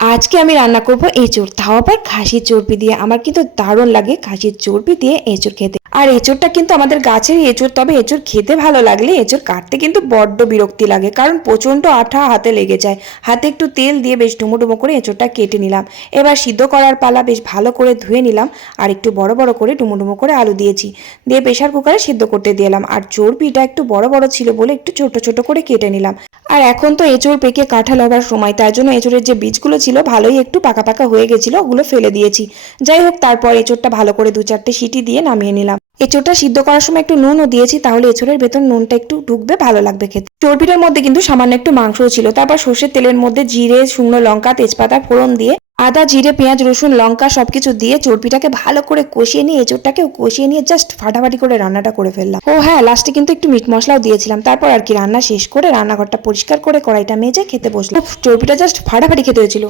আজকে আমি রান্না করব এঁচোড়, তাও আবার খাসির চর্বি দিয়ে। আমার কিন্তু দারুণ লাগে খাসির চর্বি দিয়ে এঁচোড় খেতে। আর এঁচোড়টা কিন্তু আমাদের গাছের এঁচোড়, তবে এঁচোড় খেতে ভালো লাগলে এঁচোড় কাটতে কিন্তু বড্ড বিরক্তি লাগে, কারণ প্রচণ্ড আঠা হাতে লেগে যায়। হাতে একটু তেল দিয়ে বেশ ডুমো ডুমো করে এঁচোড়টা কেটে নিলাম। এবার সিদ্ধ করার পালা, বেশ ভালো করে ধুয়ে নিলাম। আর একটু বড় বড় করে ডুমো ডুমো করে আলু দিয়েছি, দিয়ে প্রেশার কুকারে সিদ্ধ করতে দিলাম। আর চর্বিটা একটু বড় বড় ছিল বলে একটু ছোট ছোট করে কেটে নিলাম। আর এখন তো এঁচোড় পেকে কাঁঠাল হবার সময়, তার জন্য এঁচোড়ের যে বীজগুলো ছিল ভালোই একটু পাকা পাকা হয়ে গেছিল, ওগুলো ফেলে দিয়েছি। যাই হোক, তারপর এঁচোড়টা ভালো করে 2-4টে সিটি দিয়ে নামিয়ে নিলাম। এঁচোড়টা সিদ্ধ করার সময় একটু নুনও দিয়েছি, তাহলে এঁচোড়ের ভেতর নুনটা একটু ঢুকবে, ভালো লাগবে খেতে। চর্বিটার মধ্যে কিন্তু সামান্য একটু মাংসও ছিল। তারপর সর্ষের তেলের মধ্যে জিরে, শুকনো লঙ্কা, তেজপাতা ফোড়ন দিয়ে আদা, জিরে, পেঁয়াজ, রসুন, লঙ্কা সবকিছু দিয়ে চর্বিটাকে ভালো করে কষিয়ে নিয়ে এঁচোড়টাকেও কষিয়ে নিয়ে জাস্ট ফাটাফাটি করে রান্নাটা করে ফেললাম। ও হ্যাঁ, লাস্টে কিন্তু একটু মিট মশলাও দিয়েছিলাম। তারপর আর কি রান্না শেষ করে রান্নাঘরটা পরিষ্কার করে কড়াইটা মেজে খেতে বসলাম। চর্বিটা জাস্ট ফাটাফাটি খেতে হয়েছিল।